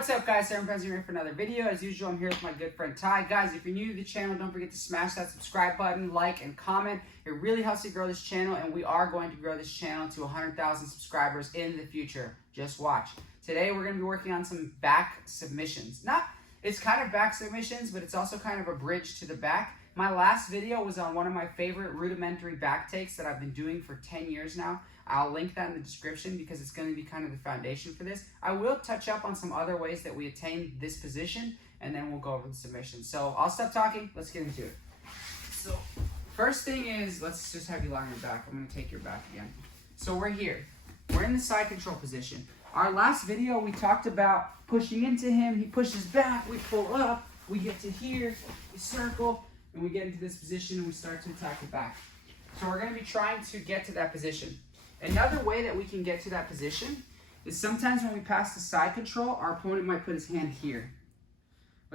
What's up, guys? Sarah Benz here for another video. As usual, I'm here with my good friend Ty. Guys, if you're new to the channel, don't forget to smash that subscribe button, like, and comment. It really helps to grow this channel, and we are going to grow this channel to 100,000 subscribers in the future. Just watch. Today, we're going to be working on some back submissions. It's kind of back submissions, but it's also kind of a bridge to the back. My last video was on one of my favorite rudimentary back takes that I've been doing for 10 years now. I'll link that in the description because it's going to be kind of the foundation for this. I will touch up on some other ways that we attain this position, and then we'll go over the submission. So I'll stop talking. Let's get into it. So first thing is, let's just have you lie on your back. I'm going to take your back again. So we're here. We're in the side control position. Our last video, we talked about pushing into him. He pushes back. We pull up. We get to here. We circle. And we get into this position and we start to attack the back. So we're going to be trying to get to that position. Another way that we can get to that position is sometimes when we pass the side control, our opponent might put his hand here.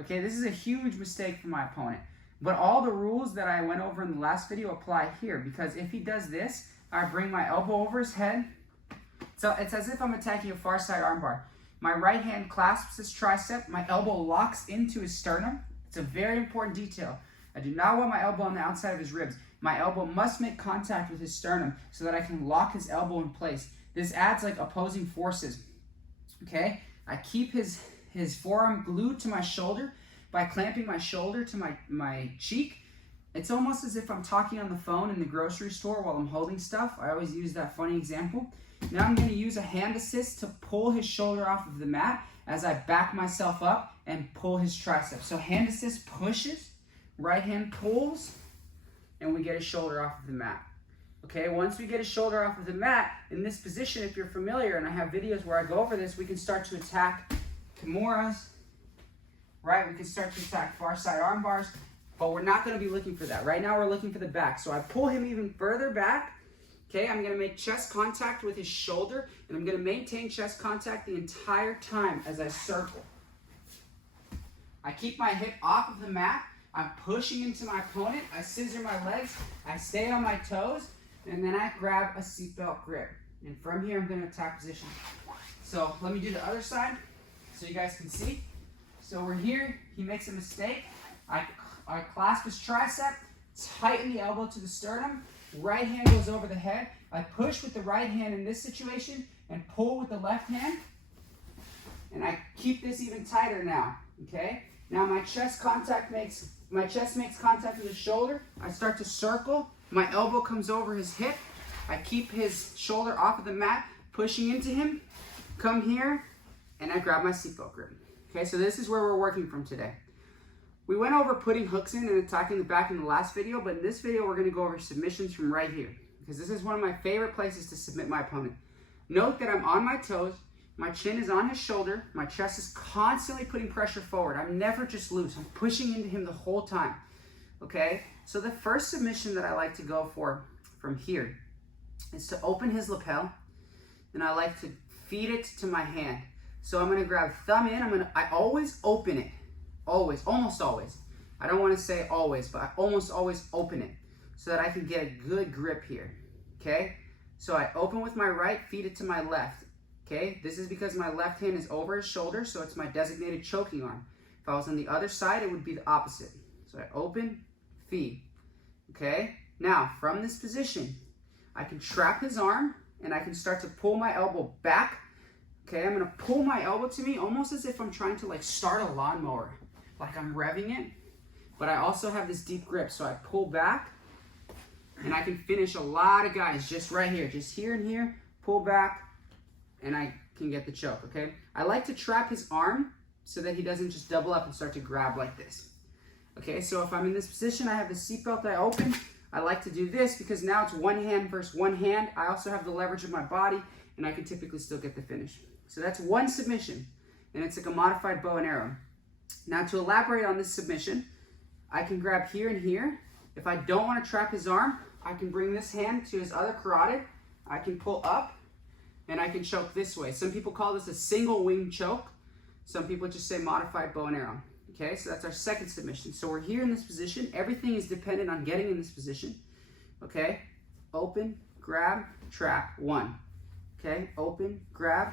Okay, this is a huge mistake for my opponent. But all the rules that I went over in the last video apply here, because if he does this, I bring my elbow over his head. So it's as if I'm attacking a far side armbar. My right hand clasps his tricep, my elbow locks into his sternum. It's a very important detail. I do not want my elbow on the outside of his ribs. My elbow must make contact with his sternum so that I can lock his elbow in place. This adds like opposing forces, okay? I keep his forearm glued to my shoulder by clamping my shoulder to my cheek. It's almost as if I'm talking on the phone in the grocery store while I'm holding stuff. I always use that funny example. Now I'm going to use a hand assist to pull his shoulder off of the mat as I back myself up and pull his tricep. So hand assist pushes, right hand pulls, and we get his shoulder off of the mat. Okay, once we get his shoulder off of the mat, in this position, if you're familiar, and I have videos where I go over this, we can start to attack Kimuras, right? We can start to attack far side arm bars, but we're not going to be looking for that. Right now, we're looking for the back. So I pull him even further back. Okay, I'm going to make chest contact with his shoulder, and I'm going to maintain chest contact the entire time as I circle. I keep my hip off of the mat. I'm pushing into my opponent. I scissor my legs. I stay on my toes, and then I grab a seatbelt grip. And from here, I'm going to attack position. So let me do the other side so you guys can see. So we're here. He makes a mistake. I clasp his tricep, tighten the elbow to the sternum. Right hand goes over the head. I push with the right hand in this situation and pull with the left hand. And I keep this even tighter now, okay? Now my chest makes contact with his shoulder. I start to circle. My elbow comes over his hip. I keep his shoulder off of the mat, pushing into him. Come here, and I grab my seatbelt grip. Okay, so this is where we're working from today. We went over putting hooks in and attacking the back in the last video, but in this video, we're going to go over submissions from right here, because this is one of my favorite places to submit my opponent. Note that I'm on my toes. My chin is on his shoulder. My chest is constantly putting pressure forward. I'm never just loose. I'm pushing into him the whole time. Okay? So the first submission that I like to go for from here is to open his lapel, and I like to feed it to my hand. So I'm going to grab thumb in. I always open it. Always. Almost always. I don't want to say always, but I almost always open it so that I can get a good grip here. Okay? So I open with my right, feed it to my left. Okay, this is because my left hand is over his shoulder, so it's my designated choking arm. If I was on the other side, it would be the opposite. So I open, feed. Okay, now from this position, I can trap his arm and I can start to pull my elbow back. Okay, I'm gonna pull my elbow to me almost as if I'm trying to like start a lawnmower, like I'm revving it, but I also have this deep grip. So I pull back and I can finish a lot of guys just right here, just here and here, pull back, and I can get the choke, okay? I like to trap his arm so that he doesn't just double up and start to grab like this. Okay, so if I'm in this position, I have the seatbelt I open. I like to do this because now it's one hand versus one hand. I also have the leverage of my body, and I can typically still get the finish. So that's one submission, and it's like a modified bow and arrow. Now to elaborate on this submission, I can grab here and here. If I don't want to trap his arm, I can bring this hand to his other carotid. I can pull up, and I can choke this way. Some people call this a single wing choke. Some people just say modified bow and arrow. Okay, so that's our second submission. So we're here in this position. Everything is dependent on getting in this position. Okay, open, grab, trap, one. Okay, open, grab,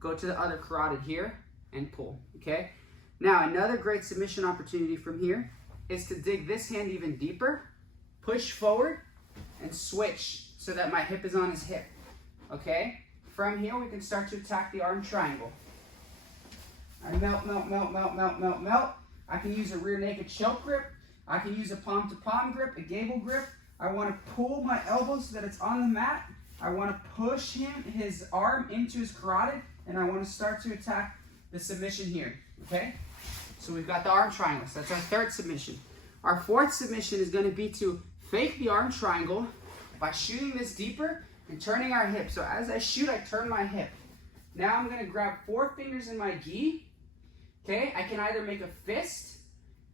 go to the other carotid here. and pull, okay? Now, another great submission opportunity from here is to dig this hand even deeper, push forward, and switch so that my hip is on his hip, okay? From here, we can start to attack the arm triangle. I melt, melt, melt, melt, melt, melt, melt. I can use a rear naked choke grip. I can use a palm-to-palm grip, a gable grip. I want to pull my elbow so that it's on the mat. I want to push his arm into his carotid, and I want to start to attack the submission here, okay? So we've got the arm triangle. So that's our third submission. Our fourth submission is going to be to fake the arm triangle by shooting this deeper and turning our hip. So as I shoot, I turn my hip. Now I'm going to grab 4 fingers in my gi. Okay, I can either make a fist,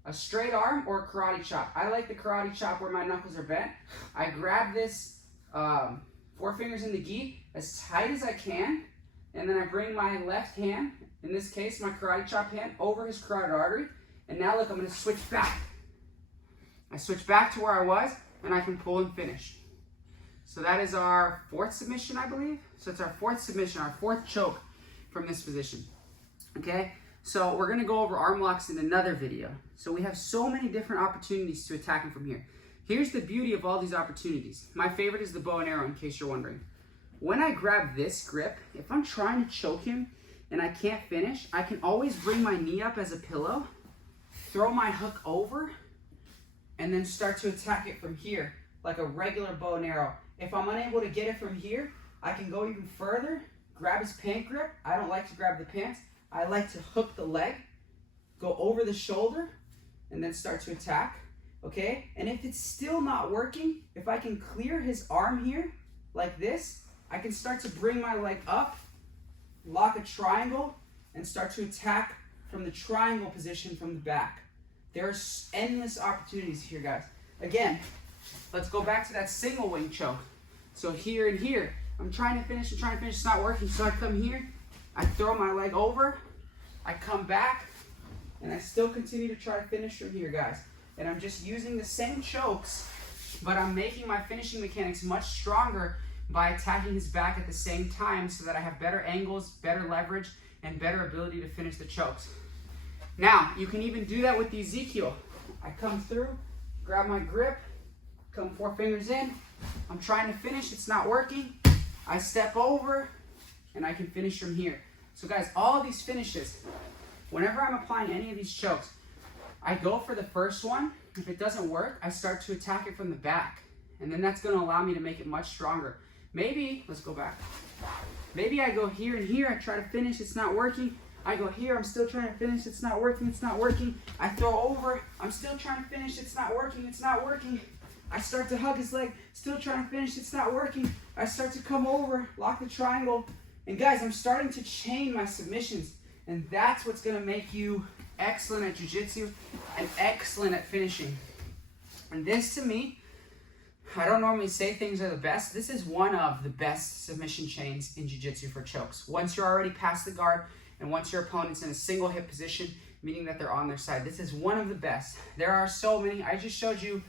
a straight arm, or a karate chop. I like the karate chop where my knuckles are bent. I grab this 4 fingers in the gi as tight as I can, and then I bring my left hand, in this case my karate chop hand, over his carotid artery. And now look, I'm going to switch back. I switch back to where I was, and I can pull and finish. So that is our fourth submission, I believe. So it's our fourth submission, our fourth choke from this position. Okay? So we're going to go over arm locks in another video. So we have so many different opportunities to attack him from here. Here's the beauty of all these opportunities. My favorite is the bow and arrow, in case you're wondering. When I grab this grip, if I'm trying to choke him and I can't finish, I can always bring my knee up as a pillow, throw my hook over, and then start to attack it from here like a regular bow and arrow. If I'm unable to get it from here, I can go even further, grab his pant grip. I don't like to grab the pants. I like to hook the leg, go over the shoulder, and then start to attack, okay? And if it's still not working, if I can clear his arm here, like this, I can start to bring my leg up, lock a triangle, and start to attack from the triangle position from the back. There's endless opportunities here, guys. Again, let's go back to that single wing choke. So here and here, I'm trying to finish, it's not working, so I come here, I throw my leg over, I come back, and I still continue to try to finish from here, guys. And I'm just using the same chokes, but I'm making my finishing mechanics much stronger by attacking his back at the same time so that I have better angles, better leverage, and better ability to finish the chokes. Now, you can even do that with the Ezekiel. I come through, grab my grip, come 4 fingers in, I'm trying to finish, it's not working, I step over, and I can finish from here. So guys, all of these finishes, whenever I'm applying any of these chokes, I go for the first one. If it doesn't work, I start to attack it from the back. And then that's going to allow me to make it much stronger. Maybe, let's go back. Maybe I go here and here, I try to finish, it's not working. I go here, I'm still trying to finish, it's not working, it's not working. I throw over, I'm still trying to finish, it's not working, it's not working. I start to hug his leg, still trying to finish, it's not working. I start to come over, lock the triangle. And guys, I'm starting to chain my submissions. And that's what's going to make you excellent at jiu-jitsu and excellent at finishing. And this, to me, I don't normally say things are the best. This is one of the best submission chains in jiu-jitsu for chokes. Once you're already past the guard and once your opponent's in a single hip position, meaning that they're on their side. This is one of the best. There are so many. I just showed you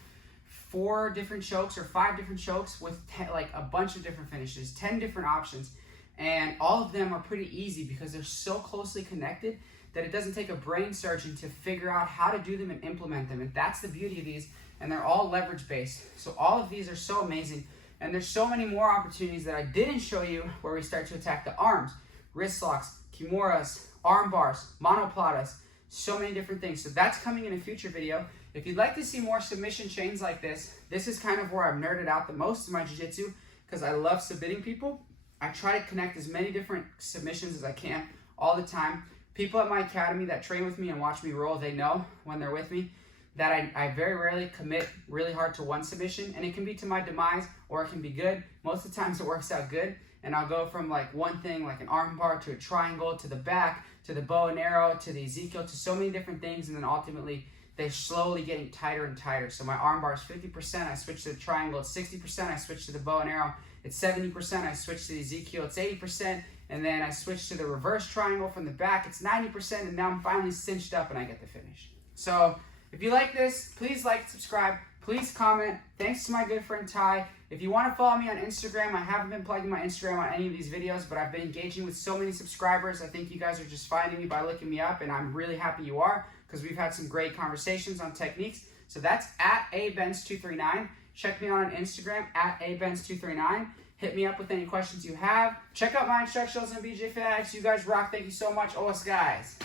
4 different chokes or 5 different chokes with like a bunch of different finishes, 10 different options. And all of them are pretty easy because they're so closely connected that it doesn't take a brain surgeon to figure out how to do them and implement them. And that's the beauty of these. And they're all leverage based. So all of these are so amazing. And there's so many more opportunities that I didn't show you where we start to attack the arms, wrist locks, kimuras, arm bars, monoplatas, so many different things. So that's coming in a future video. If you'd like to see more submission chains like this is kind of where I've nerded out the most in my jiu-jitsu because I love submitting people. I try to connect as many different submissions as I can all the time. People at my academy that train with me and watch me roll, they know when they're with me that I very rarely commit really hard to one submission, and it can be to my demise or it can be good. Most of the times it works out good, and I'll go from like one thing like an arm bar to a triangle to the back to the bow and arrow to the Ezekiel to so many different things, and then ultimately they're slowly getting tighter and tighter. So my arm bar is 50%, I switch to the triangle. It's 60%, I switch to the bow and arrow. It's 70%, I switch to the Ezekiel. It's 80%, and then I switch to the reverse triangle from the back. It's 90%, and now I'm finally cinched up and I get the finish. So if you like this, please like, subscribe, please comment. Thanks to my good friend Ty. If you want to follow me on Instagram, I haven't been plugging my Instagram on any of these videos, but I've been engaging with so many subscribers. I think you guys are just finding me by looking me up, and I'm really happy you are, because we've had some great conversations on techniques. So that's at abenz239. Check me out on Instagram at abenz239. Hit me up with any questions you have. Check out my instructionals on BJ Fanatics. You guys rock. Thank you so much. OS guys.